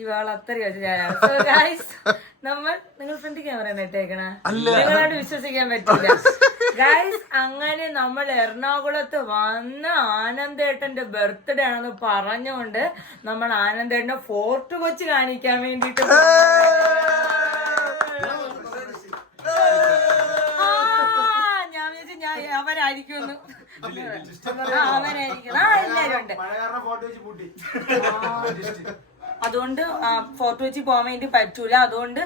ഇവാൾ അത്രയും വെച്ച് so guys നമ്മൾ നിങ്ങൾ ഫ്രണ്ട് ക്യാമറ ഇട്ടേക്കണ. നിങ്ങളോട് വിശ്വസിക്കാൻ പറ്റില്ല. ഗൈസ് അങ്ങനെ നമ്മൾ എറണാകുളത്ത് വന്ന് ആനന്ദേട്ടന്റെ ബർത്ത്ഡേ ആണെന്ന് പറഞ്ഞുകൊണ്ട് നമ്മൾ ആനന്ദേട്ടനെ ഫോർട്ട് കൊച്ചി കാണിക്കാൻ വേണ്ടിട്ട് ആ, ഞാൻ വിചാരിച്ചു ഞാൻ അവരായിരിക്കും അവരായിരിക്കും. ആ എല്ലാരും ഉണ്ട്. അതുകൊണ്ട് ഫോർട്ട് വെച്ച് പോകാൻ വേണ്ടി പറ്റൂല. അതുകൊണ്ട്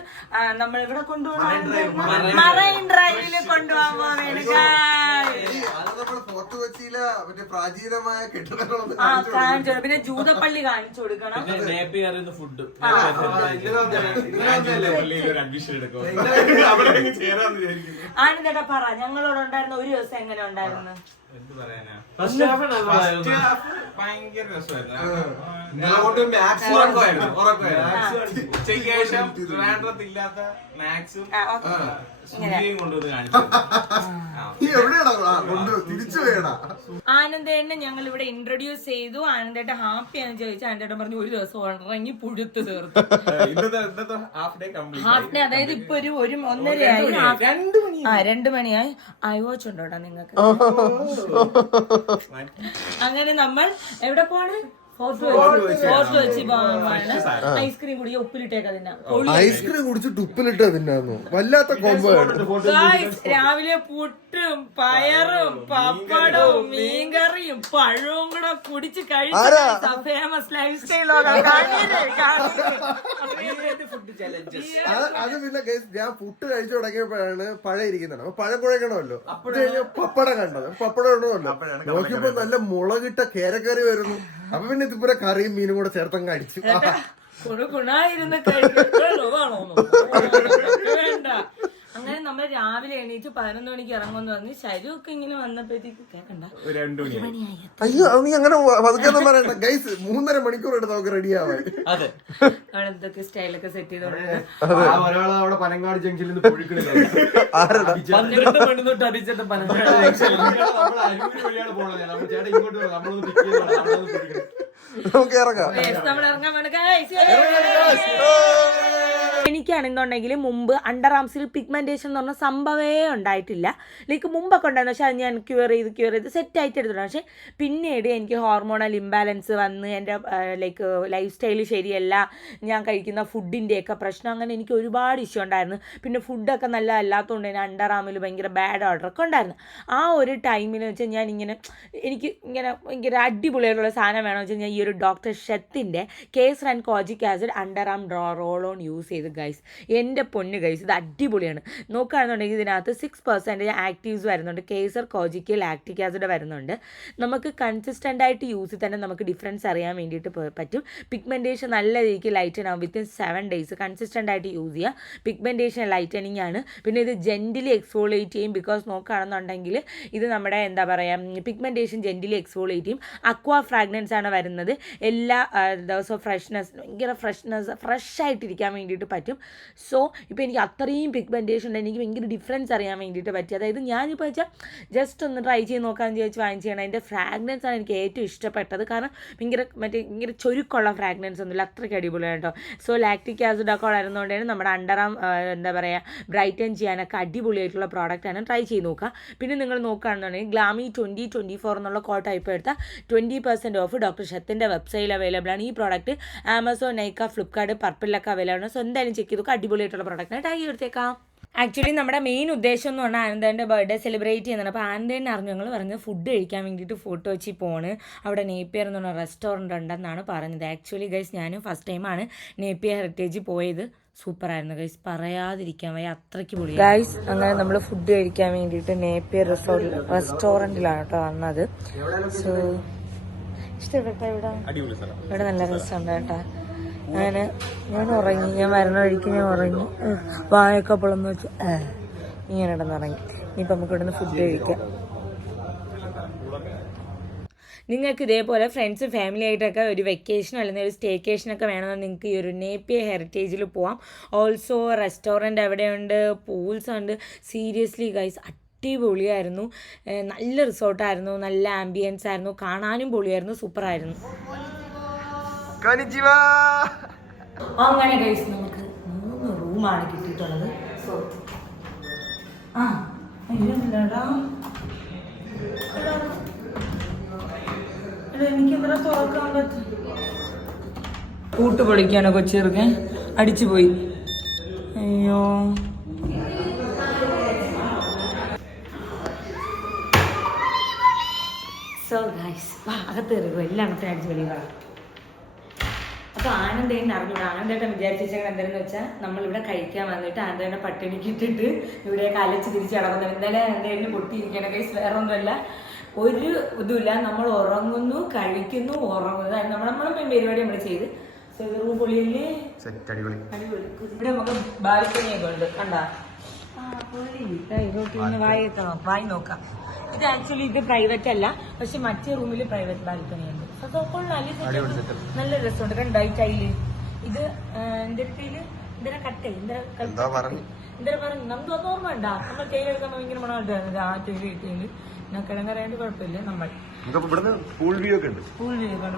നമ്മൾ ഇവിടെ കൊണ്ടുപോകണം. മറൈൻ ഡ്രൈവിൽ കൊണ്ടുപോകാൻ പ്രാചീനമായ. പിന്നെ ജൂതപ്പള്ളി കാണിച്ചു കൊടുക്കണം. ഫുഡ് ആനന്ദേട്ടാ പറ ഞങ്ങളോട് ഉണ്ടായിരുന്ന ഒരു ദിവസം എങ്ങനെ ഉണ്ടായിരുന്നു? ഫസ്റ്റ് ഹാഫ് ഫസ്റ്റ് ഹാഫ് ഭയങ്കര രസമായിരുന്നു. മാക്സ് ഇല്ലാത്ത കൊണ്ടുവന്ന് കാണിച്ചു ആനന്ദേട്ടനെ ഞങ്ങൾ ഇവിടെ ഇൻട്രൊഡ്യൂസ് ചെയ്തു. ആനന്ദേട്ടൻ ഹാപ്പി ആണെന്ന് ചോദിച്ചാൽ ആനന്ദേട്ടൻ പറഞ്ഞു ഒരു ദിവസം ഉറങ്ങി പുഴുത്ത് തീർത്തു. ഹാഫ് ഡേ അതായത് ഇപ്പൊ ഒരു ഒരു ഒന്നരയായി. ആ രണ്ട് മണിയായി. ഐ വാച്ച് ഉണ്ടോടാ നിങ്ങൾക്ക്? അങ്ങനെ നമ്മൾ എവിടെ പോണ്? വെച്ച് ഐസ്ക്രീം കുടിക്കുക ഉപ്പിലിട്ടേക്ക് അതിനാ ഐസ്ക്രീം കുടിച്ചിട്ട് ഉപ്പിലിട്ട് തിന്നാന്നു? വല്ലാത്ത കോമ്പോ രാവിലെ പുട്ടും പയറും പപ്പടവും മീൻകറിയും പഴവും കൂടെ കുടിച്ച്? കഴിച്ചു ഫേമസ് ലൈഫ് അത് പിന്നെ ഞാൻ പുട്ട് കഴിച്ചു തുടങ്ങിയപ്പോഴാണ് പഴം ഇരിക്കുന്നത് അപ്പൊ പഴം കുഴക്കണമല്ലോ പപ്പടം കണ്ടത്. പപ്പടം ഇടണമല്ലോ നോക്കിയപ്പോ നല്ല മുളകിട്ട കേരക്കറി വരുന്നു. അപ്പൊ പിന്നെ ഇതുപോലെ കറിയും മീനും കൂടെ ചേർത്തങ്ങ് അടിച്ചു. കുണുകുണായിരുന്ന് വേണ്ട. അങ്ങനെ നമ്മൾ രാവിലെ എണീറ്റ് പതിനൊന്ന് മണിക്ക് ഇറങ്ങുമെന്ന് പറഞ്ഞ് ശരിയൊക്കെ ഇങ്ങനെ വന്നപ്പോഴത്തേക്ക് കേക്കണ്ട. രണ്ടു മണിയായി. അയ്യോ അത് നീ അങ്ങനെ പതുക്കെ ഒന്നും പറയണ്ട. ഗൈസ് മൂന്നര മണിക്കൂർ എടുത്ത് നമുക്ക് റെഡി ആവാൻ. അതെ. അവിടെ എന്തൊക്കെ സ്റ്റൈലൊക്കെ സെറ്റ് ചെയ്തോണ്ട് പനങ്ങാട് ജംഗ്ഷനിൽ നിന്ന് പന്ത്രണ്ട് മണി തൊട്ട് അടിച്ചിട്ട് പനങ്ങാട് നമുക്ക് ഇറങ്ങാം. നമ്മൾ ഇറങ്ങാൻ വേണ്ട. എനിക്കാണെന്നുണ്ടെങ്കിൽ മുമ്പ് അണ്ടർ ആംസിൽ പിഗ്മെന്റേഷൻ എന്ന് പറഞ്ഞ സംഭവമേ ഉണ്ടായിട്ടില്ല. ലൈക്ക് മുമ്പൊക്കെ ഉണ്ടായിരുന്നു. പക്ഷേ അത് ഞാൻ ക്യൂർ ചെയ്ത് ക്യൂർ ചെയ്ത് സെറ്റ് ആയിട്ട് എടുത്തിട്ടുണ്ട്. പക്ഷേ പിന്നീട് എനിക്ക് ഹോർമോണൽ ഇംബാലൻസ് വന്ന് എന്റെ ലൈക്ക് ലൈഫ് സ്റ്റൈൽ ശരിയല്ല ഞാൻ കഴിക്കുന്ന ഫുഡിന്റെയൊക്കെ പ്രശ്നം അങ്ങനെ എനിക്ക് ഒരുപാട് ഇഷ്യൂ ഉണ്ടായിരുന്നു. പിന്നെ ഫുഡൊക്കെ നല്ല അല്ലാത്തതുകൊണ്ട് തന്നെ അണ്ടർ ആമിൽ ഭയങ്കര ബാഡ് ഓർഡറൊക്കെ ഉണ്ടായിരുന്നു. ആ ഒരു ടൈമിൽ വെച്ചാൽ ഞാൻ ഇങ്ങനെ എനിക്ക് ഇങ്ങനെ ഭയങ്കര അടിപൊളിയായിട്ടുള്ള സാധനം വേണമെന്ന് വെച്ചാൽ ഞാൻ ഈ ഒരു doctor ഷെത്തിന്റെ case and kojic acid underarm roll on use ചെയ്ത് ഗൈസ് എന്റെ പൊന്ന് ഗൈസ് ഇത് അടിപൊളിയാണ്. നോക്കുകയാണെന്നുണ്ടെങ്കിൽ ഇതിനകത്ത് സിക്സ് പെർസെന്റേജ് ആക്റ്റീവ്സ് വരുന്നുണ്ട്. കേസർ കോജിക്കൽ ആക്റ്റിക് ആസിഡ് വരുന്നുണ്ട്. നമുക്ക് കൺസിസ്റ്റന്റ് ആയിട്ട് യൂസ് ചെയ്ത് തന്നെ നമുക്ക് ഡിഫറൻസ് അറിയാൻ വേണ്ടിയിട്ട് പറ്റും. പിഗ്മെന്റേഷൻ നല്ല രീതിക്ക് ലൈറ്റൻ ആവും. വിത്തിൻ സെവൻ ഡേയ്സ് കൺസിസ്റ്റന്റ് ആയിട്ട് യൂസ് ചെയ്യുക പിഗ്മെന്റേഷൻ ലൈറ്റനിങ് ആണ്. പിന്നെ ഇത് ജെന്റിലി എക്സ്ഫോളിയേറ്റ് ചെയ്യും ബിക്കോസ് നോക്കുകയാണെന്നുണ്ടെങ്കിൽ ഇത് നമ്മുടെ എന്താ പറയുക പിഗ്മെന്റേഷൻ ജെന്റിലി എക്സ്ഫോളിയേറ്റ് ചെയ്യും. അക്വാ ഫ്രാഗ്രൻസ് ആണ് വരുന്നത്. എല്ലാ ദിവസവും ഫ്രഷ്നെസ് ഭയങ്കര ഫ്രഷ്നെസ് ഫ്രഷ് ആയിട്ടിരിക്കാൻ വേണ്ടിയിട്ട് പറ്റും. സോ ഇപ്പോൾ എനിക്ക് അത്രയും പിഗ്മെന്റേഷൻ ഉണ്ട്. എനിക്ക് ഭയങ്കര ഡിഫറൻസ് അറിയാൻ വേണ്ടിയിട്ട് പറ്റി. അതായത് ഞാനിപ്പോൾ വെച്ചാൽ ജസ്റ്റ് ഒന്ന് ട്രൈ ചെയ്ത് നോക്കാമെന്ന് ചോദിച്ച് വാങ്ങിച്ചാണ് അതിന്റെ ഫ്രാഗ്രൻസ് ആണ് എനിക്ക് ഏറ്റവും ഇഷ്ടപ്പെട്ടത്. കാരണം ഭയങ്കര മറ്റേ ഭയങ്കര ചൊരുക്കുള്ള ഫ്രാഗ്രൻസ് ഒന്നുമില്ല. അത്രയ്ക്ക് അടിപൊളിയാണ് കേട്ടോ. സോ ലാക്ടിക് ആസിഡ് ഒക്കെ വളരുന്നതുകൊണ്ടാണ് നമ്മുടെ അണ്ടറാം എന്താ പറയുക ബ്രൈറ്റൻ ചെയ്യാനൊക്കെ അടിപൊളിയായിട്ടുള്ള പ്രോഡക്റ്റാണ് ട്രൈ ചെയ്ത് നോക്കുക പിന്നെ നിങ്ങൾ നോക്കുകയാണെന്നുണ്ടെങ്കിൽ ഗ്ലാമി ട്വന്റി ട്വന്റി ഫോർ എന്നുള്ള കോ ടൈപ്പ് എടുത്താൽ ട്വന്റി പെർസെന്റ് ഓഫ് ഡോക്ടർ ഷത്തിന്റെ വെബ്സൈറ്റിൽ അവൈലബിൾ ആണ്. ഈ പ്രോഡക്റ്റ് ആമസോൺ നൈക്ക ഫ്ലിപ്കാർട്ട് പർപ്പിളിലൊക്കെ അവൈലബിൾ ആണ്. സോ എന്തായാലും ചെക്ക് ചെയ്തു. അടിപൊളിയായിട്ടുള്ള ആയിട്ട് ടാഗ് എടുത്തേക്കാം. ആക്ച്വലി നമ്മുടെ മെയിൻ ഉദ്ദേശം എന്ന് പറഞ്ഞാൽ ആനന്ദേന്റെ ബർത്ത്ഡേ സെലിബ്രേറ്റ് ചെയ്യുന്നതാണ്. അപ്പോൾ ആനന്ദേനെ അറിഞ്ഞു? ഞങ്ങൾ പറഞ്ഞ് ഫുഡ് കഴിക്കാൻ വേണ്ടിയിട്ട് ഫോട്ടോ വെച്ച് പോണ്. അവിടെ നേപ്പിയർ എന്ന് പറഞ്ഞ റെസ്റ്റോറന്റ് ഉണ്ടെന്നാണ് പറഞ്ഞത്. ആക്ച്വലി ഗൈസ് ഞാനും ഫസ്റ്റ് ടൈമാണ് നേപ്പിയർ ഹെറിറ്റേജ് പോയത്. സൂപ്പറായിരുന്നു ഗൈസ് പറയാതിരിക്കാൻ വയ്യ. അത്രയ്ക്ക് പൊളി ഗൈസ് അങ്ങനെ നമ്മൾ ഫുഡ് കഴിക്കാൻ വേണ്ടിയിട്ട് നേപ്പിയർ റിസോർട്ട് റെസ്റ്റോറന്റിലാണ് കേട്ടോ വന്നത്. സോ ഇഷ്ടപ്പെട്ട ഇവിടെ? അടിപൊളി സ്ഥലം. ഇവിടെ നല്ല രസമുണ്ട് കേട്ടോ. അങ്ങനെ ഞാൻ ഉറങ്ങി ഞാൻ മരണം വഴിക്ക് ഞാൻ ഉറങ്ങി. വായൊക്കെ പൊളന്ന് വെച്ച് ഇങ്ങനെ കിടന്നുറങ്ങി. ഇനിയിപ്പോൾ നമുക്ക് ഇവിടുന്ന് ഫുഡ് കഴിക്കാം. നിങ്ങൾക്ക് ഇതേപോലെ ഫ്രണ്ട്സ് ഫാമിലി ആയിട്ടൊക്കെ ഒരു വെക്കേഷനോ അല്ലെങ്കിൽ ഒരു സ്റ്റേക്കേഷനൊക്കെ വേണമെന്ന് നിങ്ങൾക്ക് ഈ ഒരു നേപ്പിയ ഹെറിറ്റേജിൽ പോവാം. ഓൾസോ റെസ്റ്റോറന്റ് അവിടെയുണ്ട് പൂൾസ് ഉണ്ട്. സീരിയസ്ലി ഗൈസ് അടിപൊളിയായിരുന്നു. നല്ല റിസോർട്ടായിരുന്നു നല്ല ആംബിയൻസ് ആയിരുന്നു. കാണാനും പൊളിയായിരുന്നു സൂപ്പറായിരുന്നു അങ്ങനെ ഗൈസ് നമുക്ക് മൂന്ന് റൂമാണ് കിട്ടിയിട്ടുള്ളത്. ആ തുറക്കാൻ പറ്റും. കൂട്ട് പൊളിക്കാനോ കൊച്ചിർക്ക് അടിച്ചു പോയി. അയ്യോ. സോ ഗൈസ് അകത്ത് കയറുക എല്ലായിടത്തും അടിച്ചു വെളിയിൽ അപ്പൊ ആനന്ദേന്ന് അറിഞ്ഞൂടാ? ആനന്ദേട്ടൻ വിചാരിച്ചേക്കാൻ എന്താണെന്ന് വെച്ചാൽ നമ്മൾ ഇവിടെ കഴിക്കാൻ വന്നിട്ട് ആനന്ദേട്ടനെ പട്ടിണിക്ക് ഇട്ടിട്ട് ഇവിടെ കലച്ച് തിരിച്ച് കിടക്കുന്നത് ഇന്നലെ ആനന്ദേട്ടന് പൊട്ടിയിരിക്കണ കേസ് വേറെ ഒന്നുമല്ല ഒരു ഇതുമില്ല. നമ്മൾ ഉറങ്ങുന്നു കഴിക്കുന്നു ഉറങ്ങുന്നു. അതായത് നമ്മൾ നമ്മളെ പരിപാടി നമ്മൾ ചെയ്ത്. സോ ഇത് റൂം പൊളിയല്ലേ? അടിപൊളി. ഇവിടെ നമുക്ക് ബാൽക്കണിയൊക്കെ ഉണ്ട്. കണ്ടാ? വായി നോക്കാം. ഇത് ആക്ച്വലി ഇത് പ്രൈവറ്റ് അല്ല. പക്ഷെ മറ്റേ റൂമിൽ പ്രൈവറ്റ് ബാൽക്കണി ഉണ്ട് അപ്പൊ കൊള്ളാം നല്ല രസമുണ്ട്. കണ്ടോ ഈ ടൈൽ? ഇത് എന്റെ അടുത്തേൽ എന്തിനാ കട്ട് എന്താ പറഞ്ഞു? എന്താ പറഞ്ഞു നമുക്ക് ഒന്നും ഓർമ്മ ഉണ്ടാ നമ്മൾ തേയില എടുക്കാൻ ഇങ്ങനെ മണം ആ തേയില കിട്ടിയാൽ ഞാൻ കിടങ്ങറിയാണ്ട് കുഴപ്പമില്ല. നമ്മൾ. പൂൾ വ്യൂ ഒക്കെ ഉണ്ട്.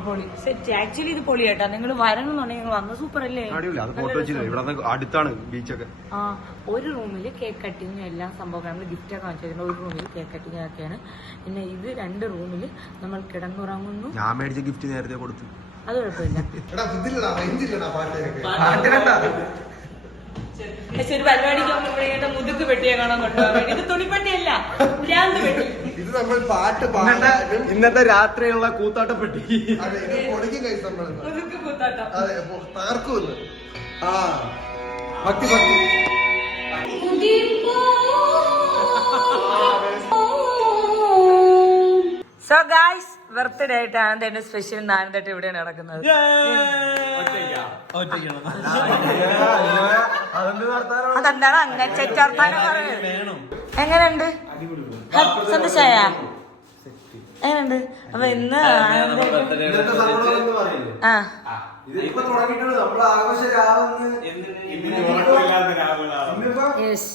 പൊളി. സെറ്റ് ആക്ച്വലി ഇത് പൊളി കേട്ടാ നിങ്ങൾ വരണമെന്നുണ്ടെങ്കിൽ നിങ്ങൾ വന്ന സൂപ്പർ അല്ലേ? അടുത്താണ് ബീച്ചൊക്കെ ആ ഒരു റൂമിൽ കേക്ക് കട്ടിങ് എല്ലാ സംഭവം നമ്മൾ ഗിഫ്റ്റ് ഒക്കെ വാങ്ങിച്ചിട്ടുണ്ട് ഒരു റൂമിൽ കേക്ക് കട്ടിങ് ഒക്കെയാണ്. പിന്നെ ഇത് രണ്ട് റൂമിൽ നമ്മൾ കിടന്നുറങ്ങുന്നു. ഞാൻ മേടിച്ച ഗിഫ്റ്റ് നേരത്തെ കൊടുത്തു. അത് കുഴപ്പമില്ല. പക്ഷെ ഒരു പരിപാടിക്ക് മുതുക്ക് പെട്ടിയെ കാണാൻ കൊണ്ടുപോകാൻ ഇത് തുണിപ്പെട്ടിയല്ല ഭ്രാന്ത് പെട്ടി. ഇത് നമ്മൾ പാട്ട് പാടാനും ഇന്നത്തെ രാത്രിയുള്ള കൂത്താട്ടപ്പെട്ടി അതെ ഇത് പൊളിക്കും കൈസ് നമ്മൾ മുതുക്ക് കൂത്താട്ടം. അതെ ആ ഭക്തി ഭക്തി സോ ഗായ്സ് ബർത്ത്ഡേ ആയിട്ട് ആനന്ദന്റെ സ്പെഷ്യൽ നാനന്ദ ഇവിടെയാണ് നടക്കുന്നത്. അതെന്താണ് അങ്ങനെ പറയുന്നത്? എങ്ങനെയുണ്ട്? സന്തോഷായ? എങ്ങനെയുണ്ട്? അപ്പൊ ഇന്ന് ആ. യെസ്.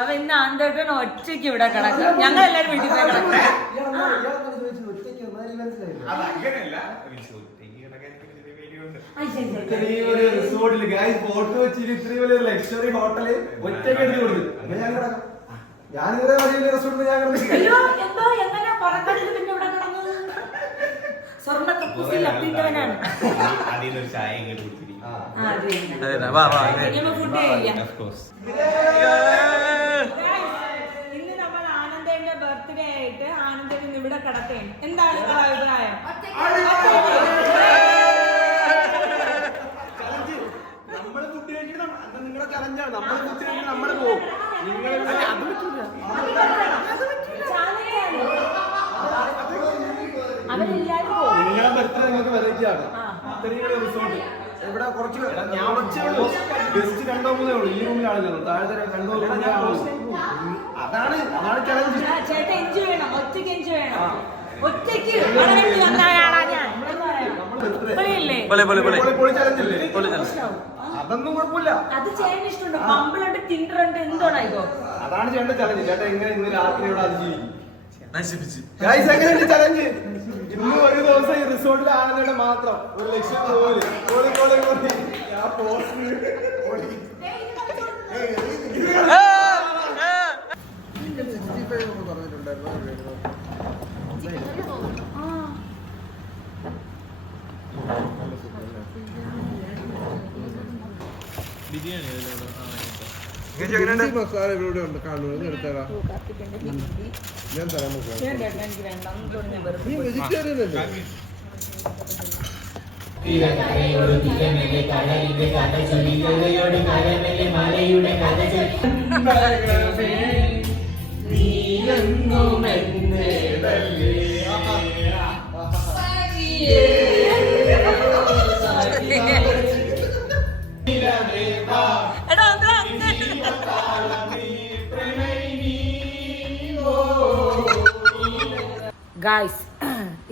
അപ്പൊ ഇന്ന് ആനന്ദേട്ടൻ ഒറ്റയ്ക്ക് ഇവിടെ കിടക്കാം. ഞങ്ങൾ എല്ലാരും വീട്ടിൽ പോയി കിടക്കാം. റിസോർട്ടിൽ ഗായ്സ് ഫോട്ടോ വെച്ചിട്ട് ഇത്രയും വലിയ ലക്ഷറി ഹോട്ടൽ ഒറ്റയ്ക്ക് എടുത്തു കൊടുത്തു. ഞാൻ കിടക്കാം. ഞാനിവിടെ വലിയ റിസോർട്ടിൽ ഞാൻ സ്വർണ കപ്പൂസിൽ അപ്പിട്ടവനാണ്. അതിൽ നിന്നൊരു ചായ ഇങ്ങോട്ട് കുടിച്ചിരിക്കും വാ കഴിക്കാം ഇന്ന് നമ്മൾ ആനന്ദന്റെ ബർത്ത്ഡേ ആയിട്ട് ആനന്ദൻ ഇവിടെ കിടക്കുകയാണ്. എന്താണ് നിങ്ങളുടെ അഭിപ്രായം? നിങ്ങളുടെ ചലഞ്ചാണ് നമ്മൾ ഫുഡ് കഴിക്കണം പോകും നിങ്ങൾ അത് പറ്റൂല. അവരെല്ലാരും പോകും നിങ്ങളുടെ ബർത്ത്ഡേ നിങ്ങൾക്ക് വെറൈറ്റി അത്രയും റിസോർട്ട് ഇവിടെ കുറച്ച് ഞാൻ കുറച്ചേ ഉള്ളൂ ഗസ്റ്റ് രണ്ടോ മൂന്നേ ഉള്ളൂ. ഈ റൂമിലാണല്ലോ താഴത്തെ രണ്ടോ അതാണ് അതാണ് ചലഞ്ച് ചേട്ടൻ എൻജോയ് ചെയ്യണം ഒറ്റയ്ക്ക് എൻജോയ് ചെയ്യണം ഒറ്റയ്ക്ക് അതൊന്നും കുഴപ്പമില്ല. അത് ചെയ്യാൻ ഇഷ്ടമുണ്ട്. പമ്പിളുണ്ട് ടിൻഡറുണ്ട് എന്തോടാ ഇതോ അതാണ് ചേട്ടൻ ചലഞ്ച് ചേട്ടൻ എങ്ങനെ ഇന്ന് രാത്രി ഇവിടെ അതിജീവിക്കും. ഗൈസ് എങ്ങനെയുണ്ട് ചലഞ്ച് ഇന്ന് ഒരു ദിവസം ഈ റിസോർട്ടിൽ ആണെന്നുണ്ട് മാത്രം. ഒരു ലക്ഷം പോലും. കോളി കോളി കോളി ഞാൻ പോസ്റ്റ്. ഇതിന്റെ 65 എന്ന് പറഞ്ഞിട്ടുണ്ടായിരുന്നു. ബിരിയാണി മസാല ഇവിടെ ഉണ്ട്. കാണുന്നു ഒന്ന് എടുത്തേരാ ഞാൻ തരാൻ നോക്കാം എനിക്ക് വേണ്ട. അന്നോട് ഞാൻ വെറുതെ നീ വെജിറ്റേറിയൻ അല്ലേ? നീയെന്നും എന്നെ എടാ ഗായ്സ്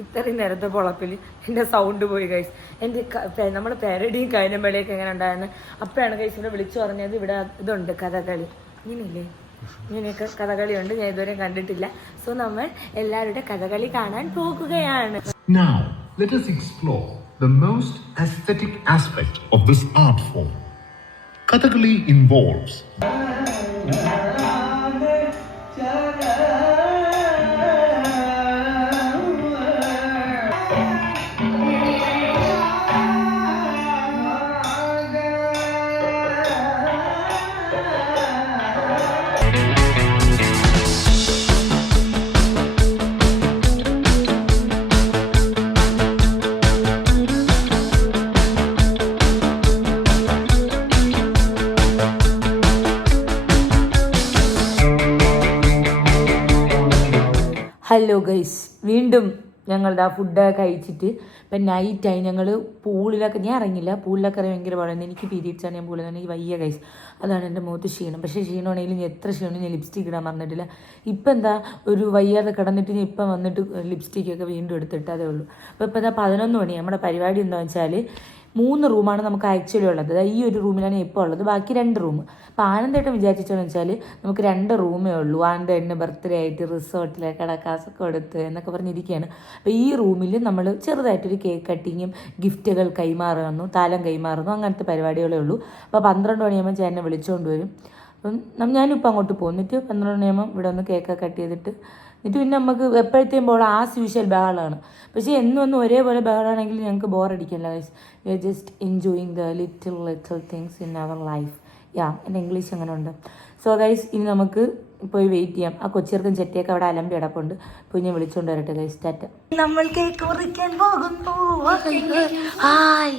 ഇത്രയും നേരത്തെ പൊളപ്പിൽ എന്റെ സൗണ്ട് പോയി ഗൈസ് എന്റെ നമ്മൾ പേരടിയും കൈനമ്പളിയൊക്കെ എങ്ങനെ ഉണ്ടായിരുന്നു അപ്പോഴാണ് ഗൈസ് ഇവിടെ വിളിച്ചു പറഞ്ഞത് ഇവിടെ ഇതുണ്ട് കഥകളി. ഇങ്ങനെയില്ലേ? ഇങ്ങനെയൊക്കെ കഥകളിയുണ്ട് ഞാൻ ഇതുവരെ കണ്ടിട്ടില്ല. സോ നമ്മൾ എല്ലാവരുടെ കഥകളി കാണാൻ പോകുകയാണ്. Now, let us explore the most aesthetic aspect of this art form. Kathakali involves hello guys വീണ്ടും ഞങ്ങളുടെ ആ ഫുഡ് കഴിച്ചിട്ട് ഇപ്പം നൈറ്റായി ഞങ്ങൾ പൂളിലൊക്കെ ഞാൻ ഇറങ്ങില്ല പൂളിലൊക്കെ ഭയങ്കര പറയുന്നത് എനിക്ക് പീരീഡ്സ് ആണ് ഞാൻ പൂളിൽ എനിക്ക് വയ്യ ഗൈസ്. അതാണ് എന്റെ മുഖത്ത് ക്ഷീണം. പക്ഷേ ക്ഷീണമാണെങ്കിലും ഞാൻ എത്ര ക്ഷീണം ഞാൻ ലിപ്സ്റ്റിക് ഇടാൻ പറഞ്ഞിട്ടില്ല. ഇപ്പം എന്താ ഒരു വയ്യാതെ കിടന്നിട്ട് ഞാൻ ഇപ്പം വന്നിട്ട് ലിപ്സ്റ്റിക്കൊക്കെ വീണ്ടും എടുത്തിട്ടതേ ഉള്ളൂ. അപ്പോൾ ഇപ്പം എന്താ പതിനൊന്ന് മണി. നമ്മുടെ പരിപാടി എന്താണെന്ന് വെച്ചാൽ മൂന്ന് റൂമാണ് നമുക്ക് ആക്ച്വലി ഉള്ളത് ഈ ഒരു റൂമിലാണ് ഇപ്പോൾ ഉള്ളത്. ബാക്കി രണ്ട് റൂം. അപ്പോൾ ആനന്ദേട്ടൻ വിചാരിച്ചെന്ന് വെച്ചാൽ നമുക്ക് രണ്ട് റൂമേ ഉള്ളൂ. ആനന്ദേട്ടന് ബർത്ത്ഡേ ആയിട്ട് റിസോർട്ടിൽ കടക്കാസൊക്കെ കൊടുത്ത് എന്നൊക്കെ പറഞ്ഞിരിക്കുകയാണ് അപ്പോൾ ഈ റൂമിൽ നമ്മൾ ചെറുതായിട്ടൊരു കേക്ക് കട്ടിങ്ങും ഗിഫ്റ്റുകൾ കൈമാറുന്നു താലം കൈമാറുന്നു അങ്ങനത്തെ പരിപാടികളേ ഉള്ളൂ. അപ്പോൾ പന്ത്രണ്ട് മണിയാകുമ്പോൾ ചേട്ടനെ വിളിച്ചുകൊണ്ട് വരും. അപ്പം ഞാനിപ്പോൾ അങ്ങോട്ട് പോന്നിട്ട് പന്ത്രണ്ട് മണിയാകുമ്പോൾ ഇവിടെ ഒന്ന് കേക്കൊക്കെ കട്ട് ചെയ്തിട്ട് എന്നിട്ട് പിന്നെ നമുക്ക് എപ്പോഴത്തെയും പോലെ ആസ് യൂഷ്വൽ ബഹളമാണ് പക്ഷേ എന്നും ഒന്നും ഒരേപോലെ ബഹളമാണെങ്കിൽ ഞങ്ങൾക്ക് ബോറടിക്കില്ല guys we are just enjoying the little little things in our life yeah എന്റെ ഇംഗ്ലീഷ് അങ്ങനെ ഉണ്ട് സോ ഗൈസ് ഇനി നമുക്ക് പോയി വെയിറ്റ് ചെയ്യാം ആ കൊച്ചിർക്കും ചെറ്റിയൊക്കെ അവിടെ അലമ്പി കിടപ്പുണ്ട് പോയി ഞാൻ വിളിച്ചുകൊണ്ട് വരട്ടെ ഗൈസ് ടാറ്റ നമ്മൾ കേക്ക് മുറിക്കാൻ പോകുന്നു ഹായ്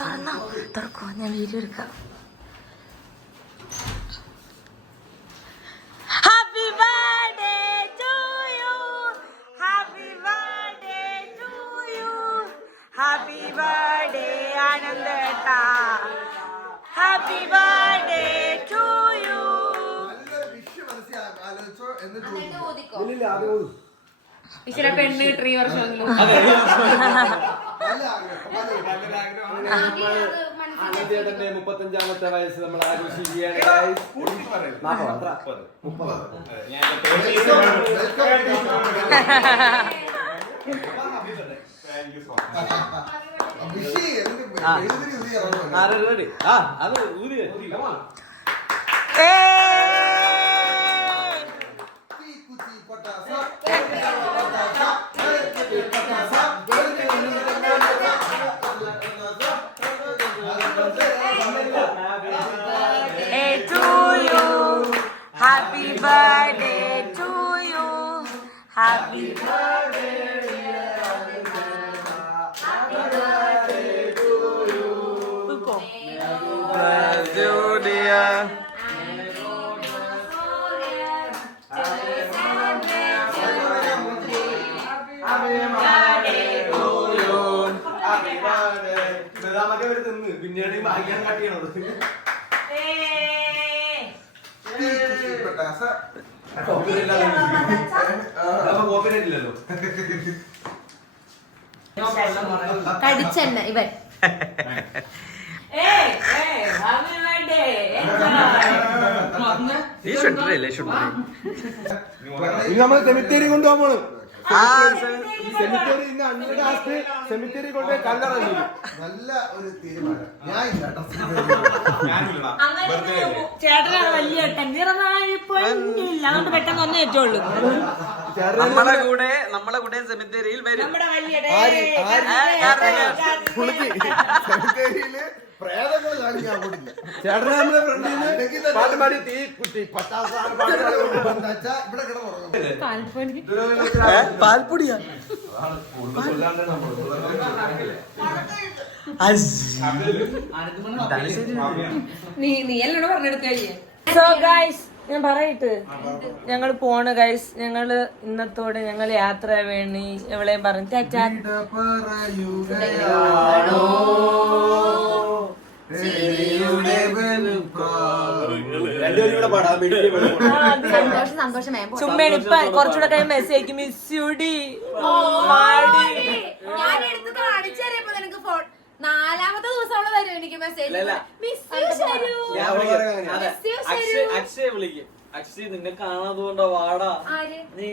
തുറന്നോ തുറക്കോ ഞാൻ വീഡിയോ എടുക്കാം ഹാപ്പി ബർത്ത്ഡേ ആനന്ദേട്ട ഹാപ്പി ബർത്ത്ഡേ ടു യു. ഇച്ചിരി പെണ്ണ് ആനന്ദേട്ടന്റെ മുപ്പത്തഞ്ചാമത്തെ വയസ്സ് നമ്മൾ ആഘോഷിക്കുകയാണ്. ആ, ready, ready. ആ, അത് ഊരി, പിന്നീട് ഈ ഭാഗ്യം കട്ട് ചെയ്യണത് തീ കുത്തി പട്ടാസ. കോപ്പറേറ്റ് ഇല്ലല്ലോ കടിച്ചെണ്ണ ഇവൻ! ഈ ഷുട്ടറല്ലേ ഷുട്ടർ നമ്മൾ സെമിത്തേരി കൊണ്ടുപോകാൻ പോണ് സെമിത്തേരി കൊണ്ട് കല്ലറങ്ങി നല്ല ഒരു തീരുമാനം ഞാൻ. ചേട്ടനാണ് വലിയ പൊന്നില്ല അതുകൊണ്ട് പെട്ടെന്ന് ഒന്നേ വെച്ചോളൂ നമ്മളെ കൂടെ നമ്മളെ കൂടെ സെമിത്തേരിയിൽ വരും നമ്മുടെ വലിയ ആര്? ആര്? പുളിക്ക്. സെമിത്തേരിയിൽ പാട്ട് പാടി തീ കുട്ടി ഇവിടെ കിടന്നുറങ്ങും. പാൽപ്പൊടിയാ? നീ നീ അല്ലോട് പറഞ്ഞെടുക്കല്ലേ സോ ഗൈസ് ഞാൻ പറയട്ട്. ഞങ്ങൾ പോണ് ഗൈസ് ഞങ്ങൾ ഇന്നത്തോടെ ഞങ്ങൾ യാത്ര വേണി എവിടെയും പറഞ്ഞു. ചുമ്മേണ് ഇപ്പൊ കുറച്ചുകൂടെ കഴിയും മെസ്സേജ് മിസ് യുടി ഞാൻ എടുത്ത് കാണിച്ചു തരപ്പോ നിനക്ക് ഫോൺ നാലാമത്തെ ദിവസം അവൾ വരും എനിക്ക് മെസ്സേജ് മിസ് യു ശരു ഞാൻ വിളിക്കാം അങ്ങനെ. അതെ Miss you, അക്ഷയ്. അക്ഷയ് വിളിക്കും. അക്ഷയ് നിന്നെ കാണാതുകൊണ്ടോ വാടാ. ആര്? നീ.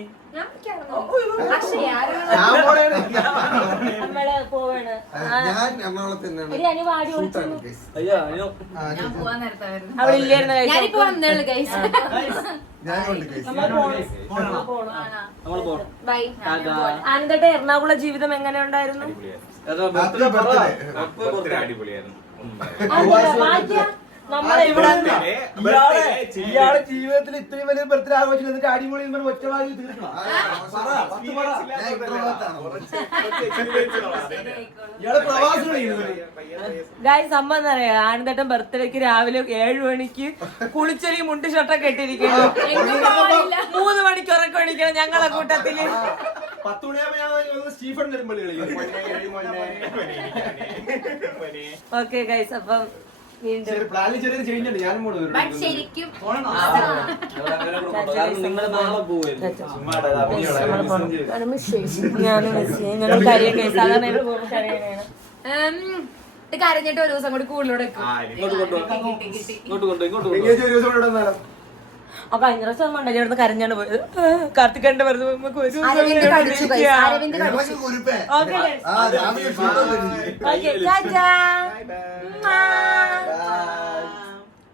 നമ്മൾ പോവാണ്. ഞാൻ എറണാകുളത്ത്. അയ്യോ അയ്യോ. ഞാനിപ്പോ വന്നേളു ഗൈസ്. നമ്മൾ പോണം. ആനന്ദട്ടെ എറണാകുളം ജീവിതം എങ്ങനെ ഉണ്ടായിരുന്നു അടിപൊളിയായിരുന്നു ഇയാളെ ജീവിതത്തിൽ ഇത്രയും വലിയ ബർത്ത്ഡേ ആഘോഷിച്ചു എന്നിട്ട് അടിപൊളി എന്ന് പറഞ്ഞ് ഒറ്റ വാങ്ങി തീർക്കണം പറ, പത്ത് പറ. ഞാൻ ഇപ്രഭാതത്താണ്. ഇയാളെ പ്രവാസികളെ ഇരുന്നത്. ഗായ് സംഭവം അറിയാം ആനന്ദേട്ടൻ ബർത്ത്ഡേക്ക് രാവിലെ ഏഴു മണിക്ക് കുളിച്ചൊരു മുണ്ട് ഷർട്ടൊക്കെ ഇട്ടിരിക്കുന്നു മൂന്ന് മണിക്ക് ഉറക്കം എണീക്കണം ഞങ്ങളെ കൂട്ടത്തിൽ പത്ത് മണിയാകുമ്പോ ഞാൻ സ്റ്റീഫൻ നെടുമ്പള്ളി കളിക്കും ഓക്കെ ഗൈസ് അപ്പം പ്ലാനിൽ ചെറിയ ചേഞ്ച് ഉണ്ട്. ഞാനും കൂടെ ശരിക്കും കരഞ്ഞിട്ട് ഒരു ദിവസം കൂടി കൂടുതലോടെ ഇങ്ങോട്ട് കൊണ്ടുപോകും ഇങ്ങോട്ട് കൊണ്ടുപോകും ഇങ്ങോട്ട് കൊണ്ടുപോകും ഒരു ദിവസം കൂടെ അപ്പൊ കഴിഞ്ഞ ദിവസം മണ്ടല്ലേ അവിടെ കരഞ്ഞാണ് പോയത് കാർത്തികന്റെ വെറുതെ നമുക്ക് ഒരു ദിവസം അരവിന്ദ് കടിച്ചു guys. ഇരിക്കാം. അരവിന്ദ് കടിച്ചു Okay, guys. ആ, രാവിലെ ഷൂട്ട് ഉണ്ട് എനിക്ക്. Okay, ta-ta. Mwah. Bye.